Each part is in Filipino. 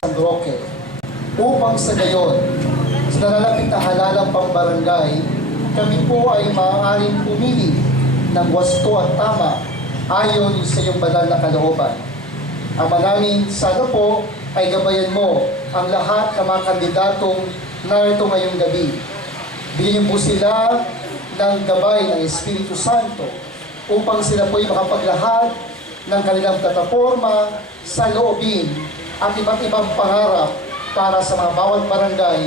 San Roque upang sa gayon, sa nalalapit na halalang pambarangay, kami po ay maaaring pumili ng wasto at tama ayon sa iyong banal na kalooban. Ama namin, sana po ay gabayan mo ang lahat ng mga kandidatong narito ngayong gabi. Bigyan po sila ng gabay ng Espiritu Santo upang sila po ay makapaglahad ng kanilang plataforma sa loobin at iba't ibang pangarap para sa mga bawat barangay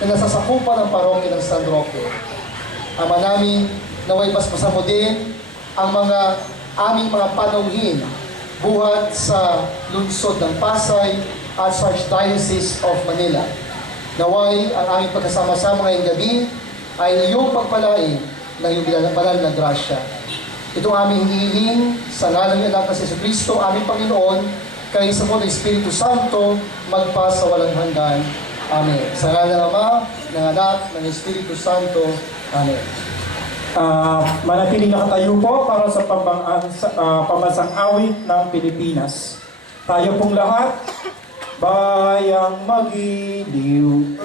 na nasasakupan ng parokya ng San Roque. Ama namin, naway paspasan mo din ang mga aming mga panauhin buhat sa lungsod ng Pasay at sa Archdiocese of Manila. Naway ang aming pagkasama-sama ngayong gabi ay iyong pagpalain ng iyong banal na grasya. Itong aming hinihiling sa ngalan ng anak na si Jesucristo, aming Panginoon, kay sa mo ng Espiritu Santo, magpa sa walang hanggan. Amen. Sa ngalan ng Ama, ng Anak, ng Espiritu Santo. Amen. Manatiling nakatayo po para sa pambansang awit ng Pilipinas. Tayo pong lahat, bayang magiliw.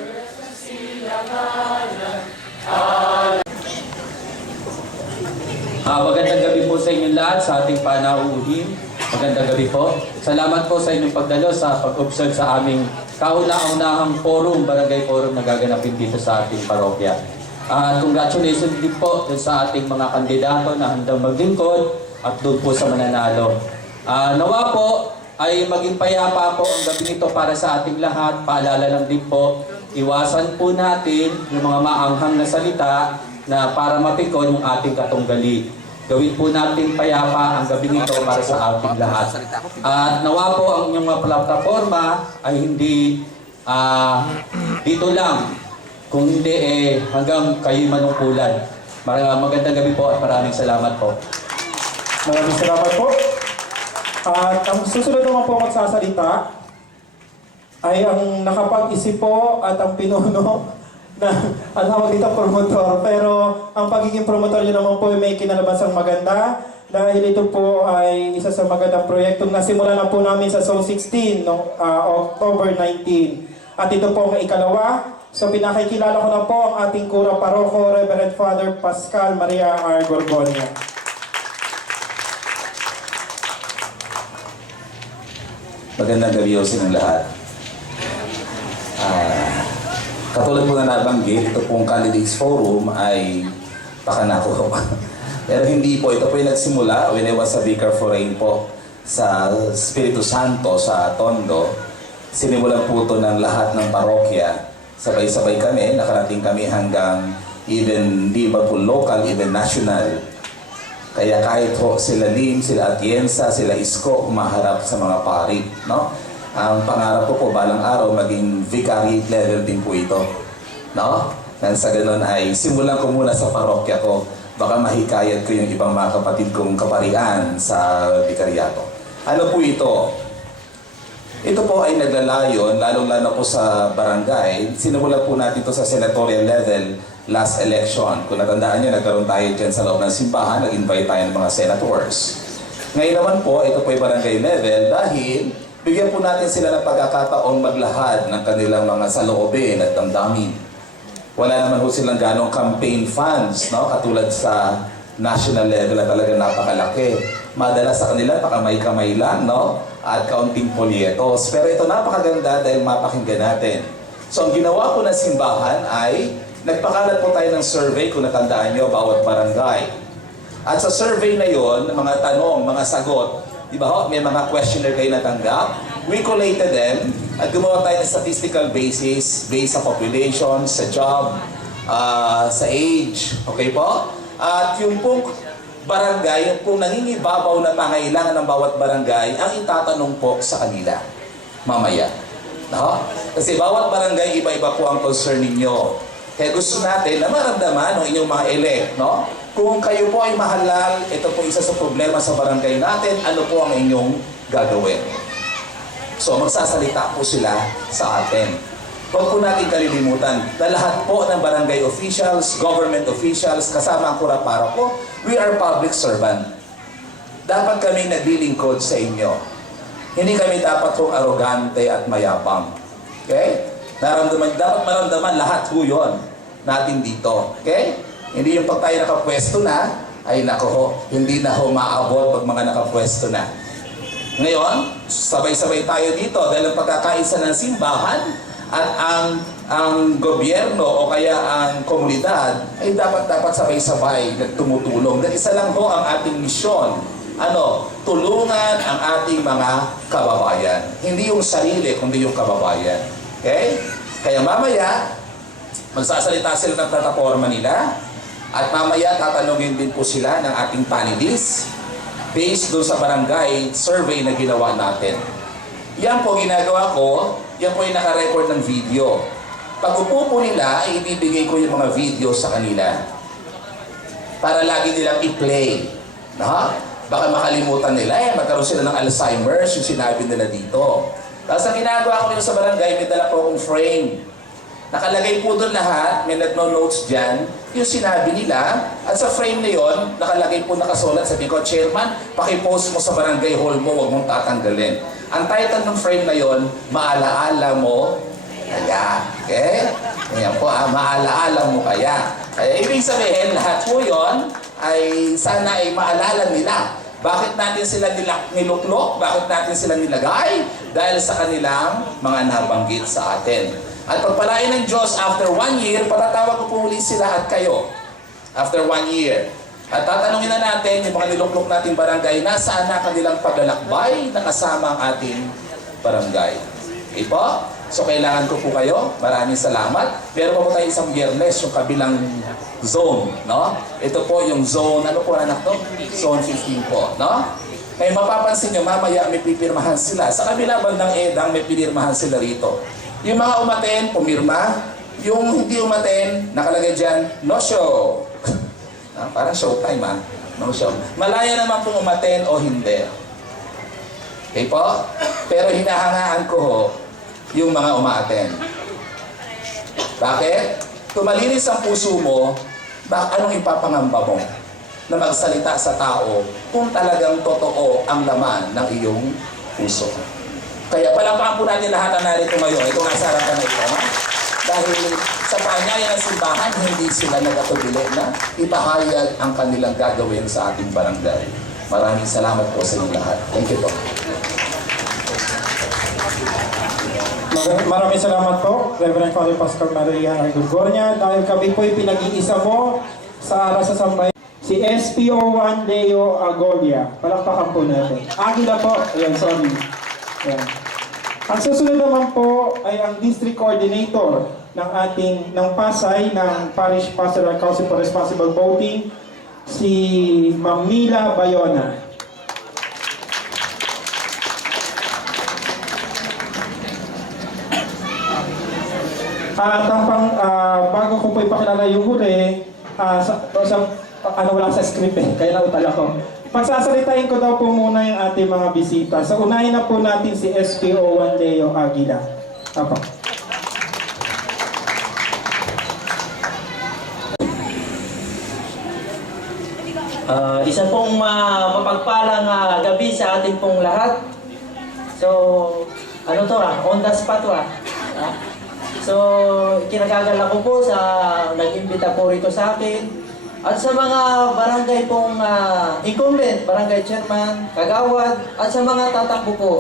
Magandang gabi po sa inyong lahat sa ating panauhin. Magandang gabi po. Salamat po sa inyong pagdalo sa pag-observe sa aming kauna-unahang forum, barangay forum na gaganapin dito sa ating parokya. Congratulations din po sa ating mga kandidato na handang maglingkod at doon po sa mananalo. Nawa po ay maging payapa po ang gabi nito para sa ating lahat. Paalala lang din po, iwasan po natin yung mga maanghang na salita na para mapikon yung ating katunggali. Gawin po natin payapa ang gabi nito para sa ating lahat. At nawa po ang inyong mga plataforma ay hindi dito lang, kung hindi hanggang kayo manungkulan. Magandang gabi po at maraming salamat po. Maraming salamat po. At ang susunod naman po magsasalita ay ang nakapag-isip po at ang pinuno na ang tawag dito promotor. Pero ang pagiging promotor nyo naman po ay may kinalabasang maganda dahil ito po ay isa sa magandang proyektong nasimula na po namin sa Zone 16 noong October 19. At ito po ang ikalawa. So pinakikilala ko na po ang ating Kura Paroko, Reverend Father Pascal Maria R. Gorgonia. Magandang gabi sa inyong lahat. Katulad po na nabanggit, ito pong Candidates Forum ay pakanako. Pero hindi po, ito po yung nagsimula when I was a Vicar for Rain po sa Espiritu Santo sa Tondo. Sinimulan po ito ng lahat ng parokya. Sabay-sabay kami, nakarating kami hanggang even di ba po local, even national. Kaya kahit ho sila Lim, sila Atienza, sila Isko, umaharap sa mga pari, no? Ang pangarap ko po balang araw maging vicariate level din po ito, no? Nang sa ganun ay simulan ko muna sa parokya ko, baka mahikayat ko yung ibang mga kapatid kong kaparian sa vikaryato. Ano po ito? Ito po ay naglalayon, lalong-lalo po sa barangay. Sinimulan po natin ito sa senatorial level last election. Kung natandaan nyo, nagkaroon tayo dyan sa loob ng simbahan, nag-invite tayo ng mga senators. Ngayon naman po, ito po ay barangay level dahil bigyan po natin sila ng pagkakataong maglahad ng kanilang mga saloobin at damdamin. Wala naman po silang ganong campaign funds, no? Katulad sa national level na talaga napakalaki. Madalas sa kanila, pakamay-kamay lang, no? At kaunting polyetos. Pero ito napakaganda dahil mapakinggan natin. So ang ginawa po ng simbahan ay nagpakalat po tayo ng survey, kung natandaan nyo, bawat barangay. At sa survey na yon, mga tanong, mga sagot, di ba ho, may mga questionnaire kayo natanggap. We collated them at gumawa tayo ng statistical basis based sa population, sa job, sa age. Okay po? At yung pong barangay, yung pong nangingibabaw na pangailangan ng bawat barangay, ang itatanong po sa kanila mamaya. No? Kasi bawat barangay, iba-iba po ang concern ninyo. Kaya gusto natin na maramdaman ng inyong mga elect, no? Kung kayo po ay mahalal, ito po isa sa problema sa barangay natin, ano po ang inyong gagawin? So magsasalita po sila sa atin. Huwag po natin kalilimutan na lahat po ng barangay officials, government officials, kasama ang Kurapara po, we are public servant. Dapat kami naglilingkod sa inyo. Hindi kami dapat po arogante at mayabang. Okay? Dapat maramdaman lahat po yun natin dito. Okay? Hindi yung pag tayo nakapwesto na, ay nako ho, hindi na ho maabot pag mga nakapwesto na. Ngayon, sabay-sabay tayo dito dahil ang pagkakaisa ng simbahan at ang gobyerno o kaya ang komunidad ay dapat sabay-sabay nagtumutulong. Dahil isa lang ho ang ating misyon. Tulungan ang ating mga kababayan. Hindi yung sarili, kundi yung kababayan. Okay? Kaya mamaya, magsasalita sila ng plataforma nila at mamaya tatanungin din po sila ng ating panelists based doon sa barangay survey na ginawa natin. Yan po ginagawa ko, yan po yung naka-record ng video. Pag upo po nila, ay ibibigay ko yung mga video sa kanila. Para lagi nilang i-play. Baka makalimutan nila, magkaroon sila ng Alzheimer's, yung sinabi nila dito. Tapos ang ginagawa ko dito sa barangay, may dala po akong frame. Nakalagay po doon lahat, may nagno-notes dyan, yung sinabi nila, at sa frame na yon, nakalagay po nakasulat, sabi ko, Chairman, pakipost mo sa barangay hall mo, huwag mong tatanggalin. Ang title ng frame na yon, Maalaala Mo Kaya. Okay? Ayan po, Maalaala Mo Kaya. Kaya ibig sabihin, lahat po yon ay sana ay maalala nila. Bakit natin sila niluklok? Bakit natin sila nilagay? Dahil sa kanilang mga nabanggit sa atin. At pagpalain ng Diyos, after 1 year, patatawag ko po uli sila at kayo. After 1 year. At tatanungin na natin yung mga niluklok nating barangay, nasaan na kanilang paglalakbay na kasama ang ating barangay. Okay po? So kailangan ko po kayo. Maraming salamat. Meron pa po tayo isang Biyernes, yung kabilang zone. No? Ito po yung zone, ano po anak to? Zone 15 po. No? Kaya mapapansin nyo, mamaya may pipirmahan sila. Sa kabila bandang Edang, may pinirmahan sila rito. Yung mga umaten, pumirma. Yung hindi umaten, nakalagay dyan, no show. Parang showtime no show. Malaya naman kung umaten o hindi. Okay po? Pero hinahangaan ko ho, yung mga umaaten. Bakit? Tumalinis ang puso mo, anong ipapangamba mo na magsalita sa tao kung talagang totoo ang laman ng iyong puso. Kaya palakpakan po natin lahat ang narito ngayon. Ito nasa harapan na ito. Dahil sa paanyaya ng simbahan, hindi sila nagatubili na ipahayag ang kanilang gagawin sa ating barangay. Maraming salamat po sa inyo lahat. Thank you po. Maraming salamat po, Reverend Father Pascal Maria Argurgonia. Dahil kami po'y pinag-iisa mo sa aras sa sambay. Si SPO1 Leo Agolia. Palakpakan po natin. Agila po. Ayan, sorry. Ayan. Ang susunod naman po ay ang District Coordinator ng Pasay, ng Parish Pastoral Council for Responsible Voting, si Ma'am Mila Bayona. At bago ko po ipakilala yung huli, wala sa script kaya nautal ako. Pagsasalitain ko daw po muna yung ating mga bisita. So unahin na po natin si SPO1 Leo Aguila. Apo. Isa pong mapagpalang gabi sa ating pong lahat. So, on the spot So, kinagagala ko po sa nag-imbita po rito sa akin. At sa mga barangay pong incumbent, barangay chairman, kagawad, at sa mga tatakbo po,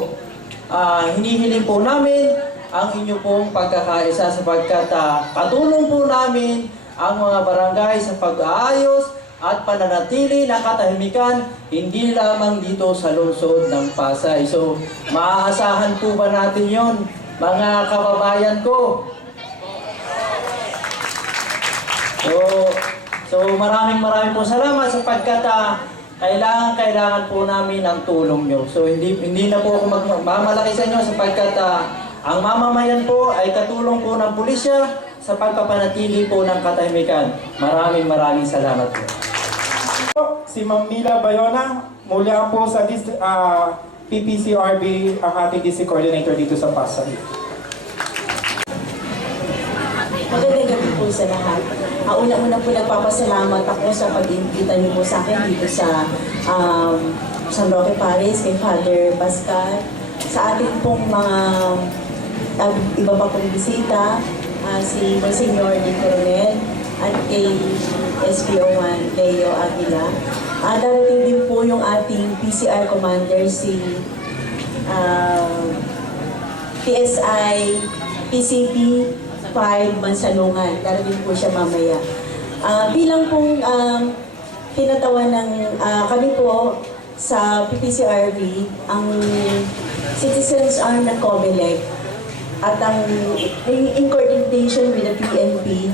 hinihiling po namin ang inyo pong pagkakaisa sapagkat katulong po namin ang mga barangay sa pag-aayos at pananatili ng katahimikan, hindi lamang dito sa lungsod ng Pasay. So, maaasahan po ba natin yon, mga kababayan ko? So maraming po salamat sapagkat kailangan po namin ang tulong nyo. So hindi na po ako magmamalaki sa inyo sapagkat ang mamamayan po ay katulong po ng pulisya sa pagpapanatili po ng katahimikan. Maraming salamat po. Si Ma'am Mila Bayona, mula po sa PPCRB, ang ating district coordinator dito sa Pasay. Magandang gabi po sa lahat. Una-una po nagpapasalamat ako sa pag-imbita niyo po sa akin dito sa San Roque Parish, kay Father Pascal, sa ating pong mga iba pa pong bisita, si Monsignor Di Coronel at kay SPO1 Leo Aguila. Darating din po yung ating PCR commander, si PSI PCP 5 Mansalungan. Darating po siya mamaya. Bilang pong tinatawan ng kami po sa PPCRV, ang citizens arm ng COMELEC at ang in coordination with the PNP,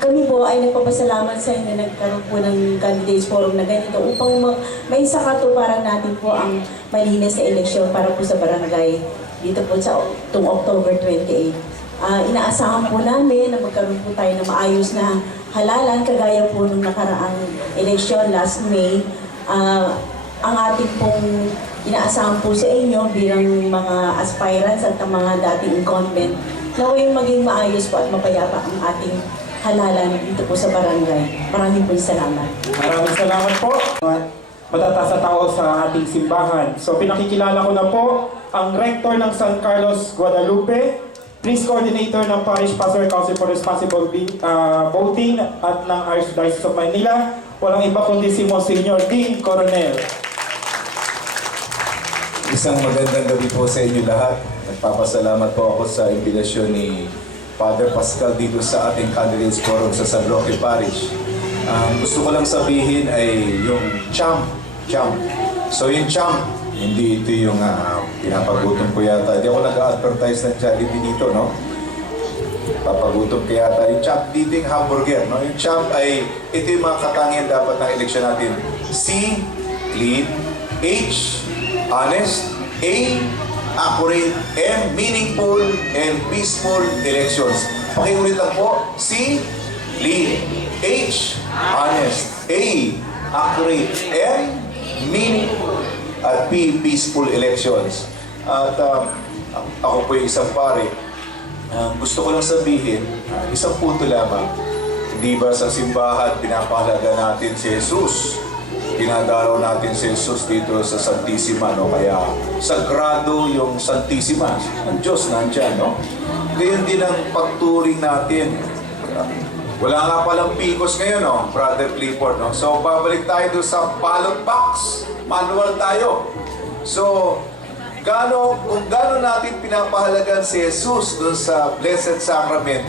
kami po ay nagpapasalamat sa inyo na nagkaroon po ng candidates forum na ganito upang may sakatuparan natin po ang malinis na eleksyon para po sa barangay dito po sa October 28. Inaasahan po namin na magkaroon po tayo ng maayos na halalan kagaya po nung nakaraang eleksyon last May. Ang ating pong inaasahan po sa inyo bilang mga aspirants at ang mga dating incumbent, naway maging maayos po at mapayapa ang ating halalan dito po sa barangay. Maraming po salamat. Maraming salamat po. Matataas na tao sa ating simbahan. So pinakikilala ko na po ang Rector ng San Carlos, Guadalupe, Priest Coordinator ng Parish Pastoral Council for Responsible Voting at ng Archdiocese of Manila, walang iba kundi si Monsignor Di Coronel. Isang magandang gabi po sa inyo lahat. Nagpapasalamat po ako sa imbitasyon ni Father Pascal dito sa ating Candidates Forum sa San Roque Parish. Gusto ko lang sabihin ay yung champ. So yung champ, hindi ito yung pinapagutom ko yata. Hindi ako nag-advertise ng Jollibee dito, no? Papagutom ko yata. Yung champ, dito yung hamburger, no? Yung champ ay, ito yung mga katangian dapat ng eleksyon natin. C, clean. H, honest. A, accurate. M, meaningful and peaceful elections. Pakiulit lang po. C, clean. H, honest. A, accurate. M, meaningful. At P, peaceful elections. At ako po yung isang pare. Gusto ko lang sabihin, isang punto lamang. Di ba sa simbahan, pinapahalaga natin si Jesus. Pinadaraw natin si Jesus dito sa Santissima, no? Kaya sagrado yung Santissima. Ang Diyos nandyan, no? Gayon din ang pagturing natin. Wala nga palang pikos ngayon, no? Brother Clifford, no? So, babalik tayo doon sa ballot box. Manual tayo. So, kung gaano natin pinapahalagan si Jesus doon sa Blessed Sacrament,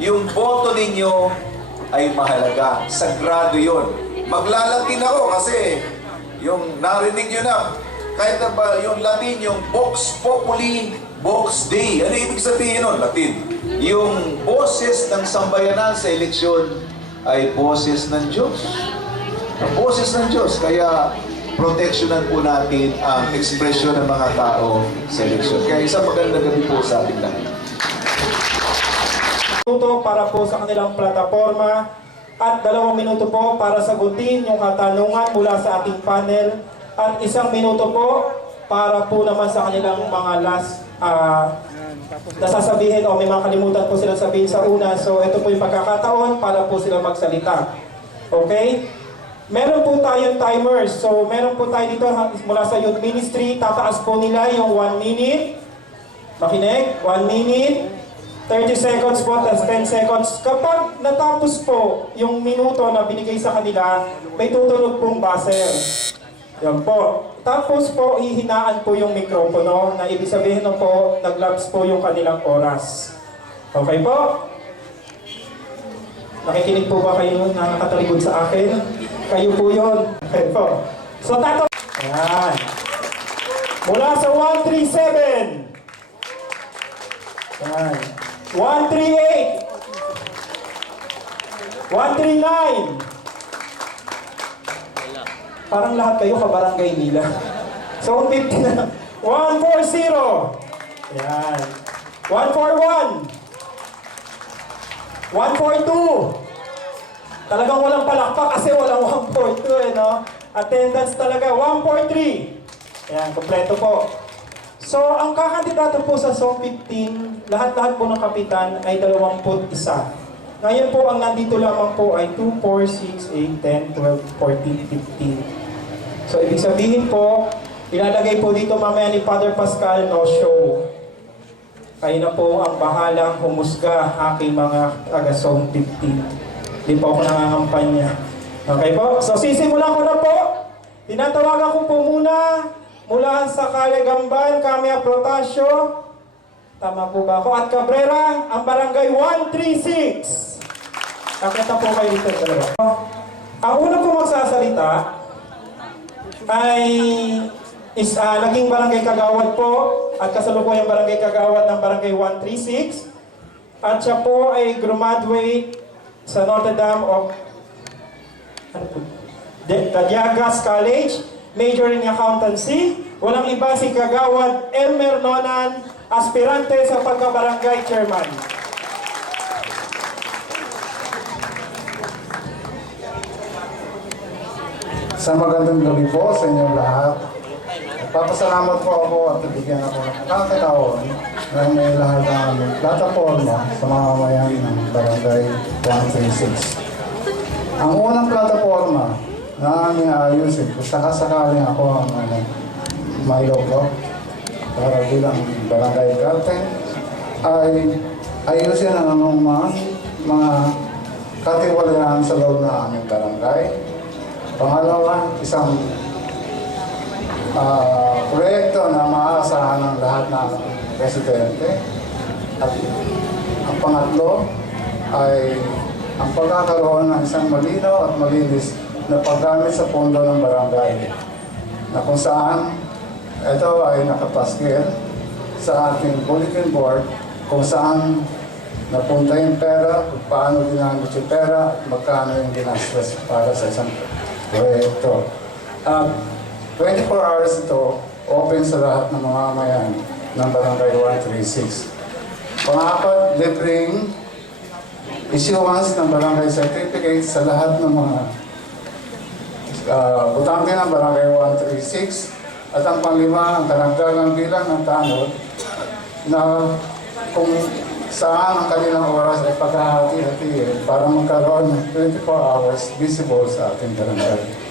yung boto ninyo ay mahalaga. Sagrado yon. Maglalatin ako kasi yung narinig nyo na, kahit na ba yung Latin, yung Vox Populi, Vox Dei. Ano ibig sabihin nun? Latin. Yung boses ng sambayanan sa eleksyon ay boses ng Diyos. Ang boses ng Diyos. Kaya proteksyonan po natin ang ekspresyon ng mga tao sa eleksyon. Kaya isang magandang gabi po sa ating lahat. Minuto para po sa kanilang plataforma at 2 minuto po para sagutin yung katanungan mula sa ating panel at 1 minuto po para po naman sa kanilang mga last nasasabihin o may mga kalimutan po silang sabihin sa una. So ito po yung pagkakataon para po sila magsalita. Okay? Meron po tayong timers. So meron po tayo dito mula sa Youth Ministry. Tataas po nila yung 1 minute. Makinig? 1 minute. 30 seconds po, tas 10 seconds. Kapag natapos po yung minuto na binigay sa kanila, may tutunog pong buzzer. Yan po. Tapos po, ihinaan po yung mikropono na ibig sabihin na po, nag-lapse po yung kanilang oras. Okay po? Nakikinig po ba kayo na nakatalikod sa akin? Kayo po yun. Okay po. So, Ayan. Mula sa 137. Ayan. 138. 139. Parang lahat kayo kabarangay nila. So, 50 na. 140. Ayan. 141. 142. Talagang walang palakpak kasi walang 142 no? Attendance talaga. 143. Ayan, kompleto po. So, ang kakandidato po sa Zone 15, lahat-lahat po ng kapitan ay 21. Ngayon po, ang nandito lamang po ay 2, 4, 6, 8, 10, 12, 14, 15. So, ibig sabihin po, ilalagay po dito mamaya ni Father Pascal, no show. Kayo na po ang bahalang humusga, aking mga taga-Zone 15. Hindi po ako nangangampanya. Okay po? So, sisimulan ko na po. Tinatawagan ko po muna mula sa Calegamban, Camia Protasio. Tama po ba ako? At Cabrera, ang barangay 136. Nakita po kayo dito dalawa. Ang una po magsasalita ay naging barangay kagawad po at kasalukuyang barangay kagawad ng barangay 136. At siya po ay graduate sa Notre Dame of Diagas College, major in accountancy. Walang iba si Kagawad Elmer Nonan, aspirante sa pagkabarangay chairman. Sa magandang gabi po sa inyong lahat. Papasalamat po ako at bigyan ako ng kakataon na may lahat ng plataforma sa mga mamayan ng Barangay 136. Ang unang plataforma na aming ayusin, kung sakasakaling ako ang may logo para bilang barangay captain, ay ayusin ang mga katiwalayan sa loob ng aming barangay. Pangalawa, isang proyekto na maaasahan ng lahat ng residente. At ang pangatlo ay ang pagkakaroon ng isang malinaw at malinis na paggamit sa pondo ng barangay, na kung saan ito ay nakapaskil sa ating bulletin board kung saan napunta yung pera, kung paano ginamit yung pera, magkano yung ginastos para sa isang proyekto. 24 hours ito, open sa lahat ng mga mamayan ng Barangay 136. Pang-apat, libreng issuance ng barangay certificate sa lahat ng mga butante ng Barangay 136. At ang panglima, ang karagdagang bilang ng tanod na kung saan ang kanilang oras ay paghahati-hatiin para magkaroon ng 24 hours visible sa ating barangay.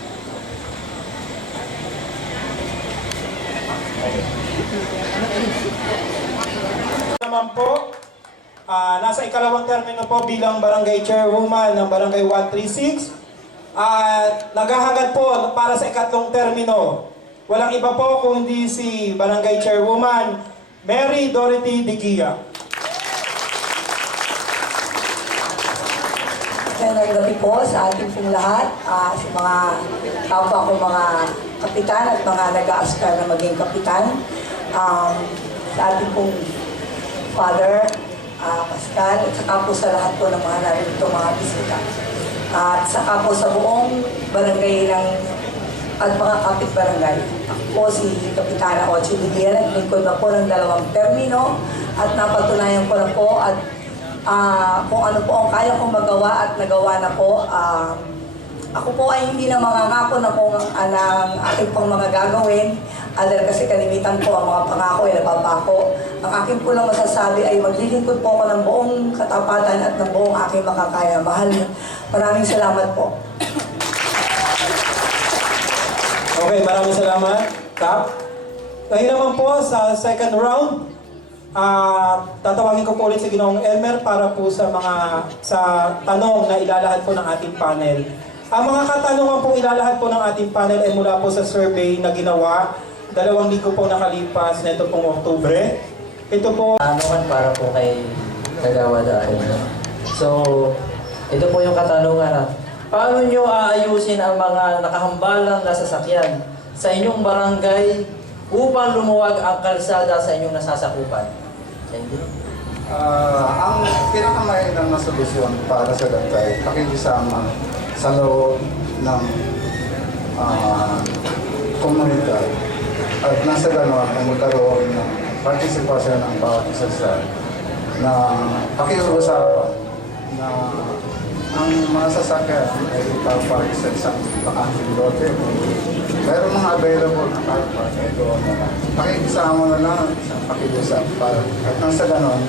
Naman po, nasa ikalawang termino po bilang barangay chairwoman ng Barangay 136. At naghahangad po para sa ikatlong termino. Walang iba po kundi si Barangay Chairwoman Mary Dorothy Digia. Magandang gabi po sa ating pong lahat, sa mga kapwa ko mga kapitan at mga nag-aaspire na maging kapitan. Sa ating pong Father Pascal, at saka po sa lahat po ng mga narito mga bisita. At saka po sa buong barangay at mga kapit-barangay. Ako po si Kapitana Ochi Didier, naglingkod na po ng 2 termino at napatunayan ko na po at kung ano po ang kaya kong magawa at nagawa na po. Ako po ay hindi na mangangako na kung ang aking pong mga gagawin dahil kasi kalimitan po ang mga pangako ay napapako. Ang aking po lang masasabi ay maglilingkod po ako ng buong katapatan at ng buong aking makakaya. Maraming salamat po. Okay, maraming salamat, Kap. Ngayon naman po sa second round, tatawagin ko po ulit si Ginoong Elmer para po sa tanong na ilalahad po ng ating panel. Ang mga katanungan po ilalahad po ng ating panel ay mula po sa survey na ginawa 2 linggo po nakalipas na ito pong Oktubre. Ito po Tanungan para po kay Kagawad Elmer. So, ito po yung katanungan. Paano nyo aayusin ang mga nakahambalang na sasakyan sa inyong barangay upang lumuwag ang kalsada sa inyong nasasakupan? Thank you. Ang pinakamainam na solusyon para sa Dantay, pakikisama sa loob ng komunidad at nasa gano'n ay magkaroon ng partisipasyon ng bawat isa na pakiusapan na ang mga sasakyan ay ipapark sa isang bakanteng lote. Meron mga available na car park ay doon na lang. Pakikisama na lang sa pakiusap para at nang sa ganon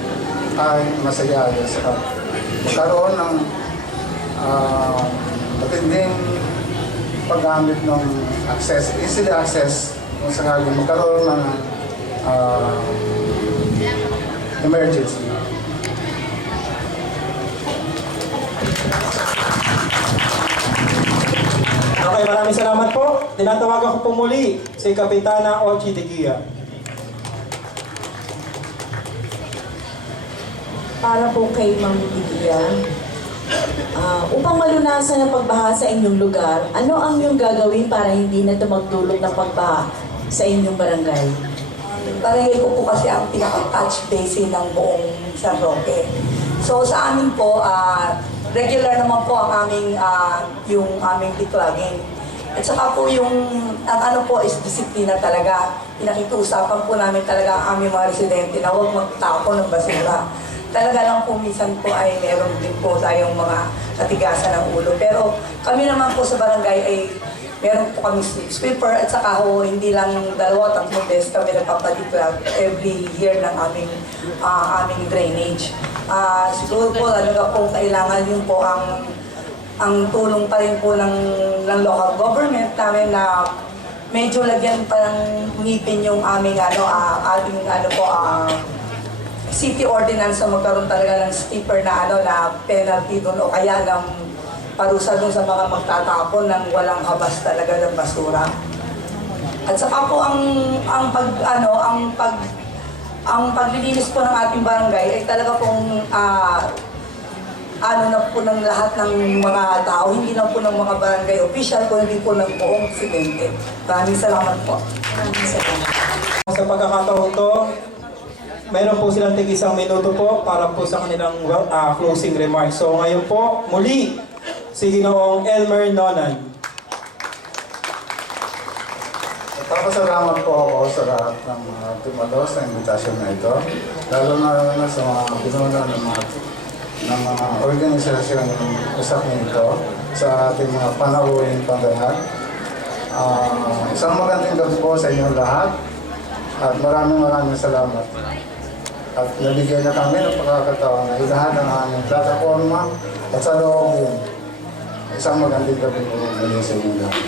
ay masayado sa magkaroon ng matinding paggamit ng access, easily access kung sakaling magkaroon ng emergency. Okay, maraming salamat po. Tinatawagan ko po muli si Kapitana Ochi de Guia. Para po kay Ma'am Lidia, upang malunasan ang pagbaha sa inyong lugar, ano ang iyong gagawin para hindi na ito magdulot ng pagbaha sa inyong barangay? Barangay ko po kasi ang pinaka-touch basin ng buong San Roque. So sa amin po, regular naman po ang aming yung aming declogging. At saka po yung ang ano po is disiplina talaga. Pinakikiusapan po namin talaga ang aming mga residente na huwag magtapon ng basura. Talaga lang po minsan po ay meron din po tayong mga katigasan ng ulo. Pero kami naman po sa barangay ay meron po kami sweeper at saka ho, hindi lang 2-3 beses kami nagpapadeclog every year ng aming drainage. Siguro po talaga po kailangan yun po ang tulong pa rin po ng local government namin na medyo lagyan pa ng ngipin yung aming city ordinance na magkaroon talaga ng stiffer na na penalty doon o kaya ng parusa doon sa mga magtatapon ng walang habas talaga ng basura. At saka po ang paglilinis po ng ating barangay ay talaga pong na po ng lahat ng mga tao, hindi lang po ng mga barangay official, kundi po ng buong residente. Maraming salamat po. Maraming salamat. Sa pagkakataon to, mayroon po silang tig-1 minuto po para po sa kanilang closing remarks. So ngayon po, muli, si Ginoong Elmer Nonan. Nagpapasalamat po ako sa lahat ng mga tumalo sa invitasyon na ito. Lalo na sa mga pinuno ng mga organisasyon usap nito sa ating mga panauhing paglahat. Isang magandang gabi po sa inyong lahat at maraming salamat. At nabigyan na kami ng pagkakataon na ilahan ng aming plataforma at sa loob yun. Isang magandang gabi po muli sa inyong lahat.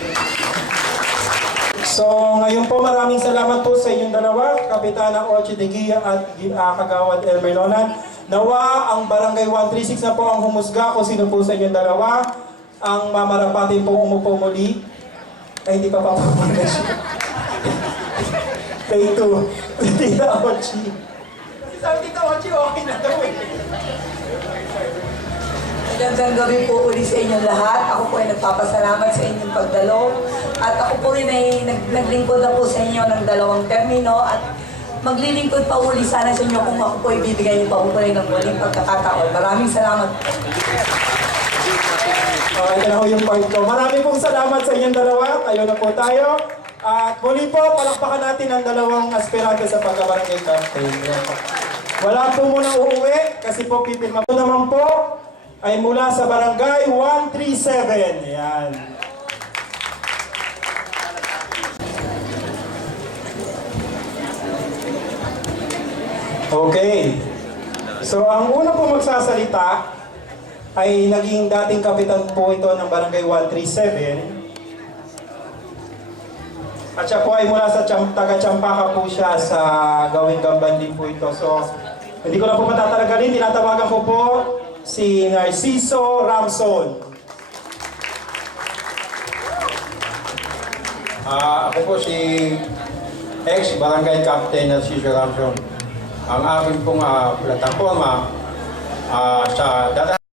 So ngayon po maraming salamat po sa inyong dalawa, Kapitana Ochi de Guia at Kagawad Elmer Nonan. Nawa ang Barangay 136 na po ang humusga kung sino po sa inyong dalawa ang mamarapatin po umupo muli. Ay, hindi pa po Kay 2, Tita Ochi. Sabi Tita Ochi, okay na daw eh. Magandang gabi po uli sa inyong lahat. Ako po ay nagpapasalamat sa inyong pagdalo. At ako po rin ay naglingkod na po sa inyo ng 2 termino at maglilingkod pa uli sana sa inyo kung ako po ibibigay niyo pa po rin ng muling pagkakataon. Maraming salamat po. Ito na po yung part ko. Marami pong salamat sa inyong dalawa. Tayo na po tayo. At muli po, palakpakan natin ang 2 aspirante sa pagkabarangay campaign. Wala po muna uuwi kasi po pipirma. Ito naman po ay mula sa Barangay 137. Yan. Okay. So ang una po magsasalita ay naging dating kapitan po ito ng Barangay 137. At siya po ay mula sa taga-Champaka po siya sa Gawing Gamban din po ito. So hindi ko na po matatalagalin. Tinatawagan ko po si Narciso Ramson. Ako po si ex-barangay captain Narciso Ramson. Ang aking pong plataforma sa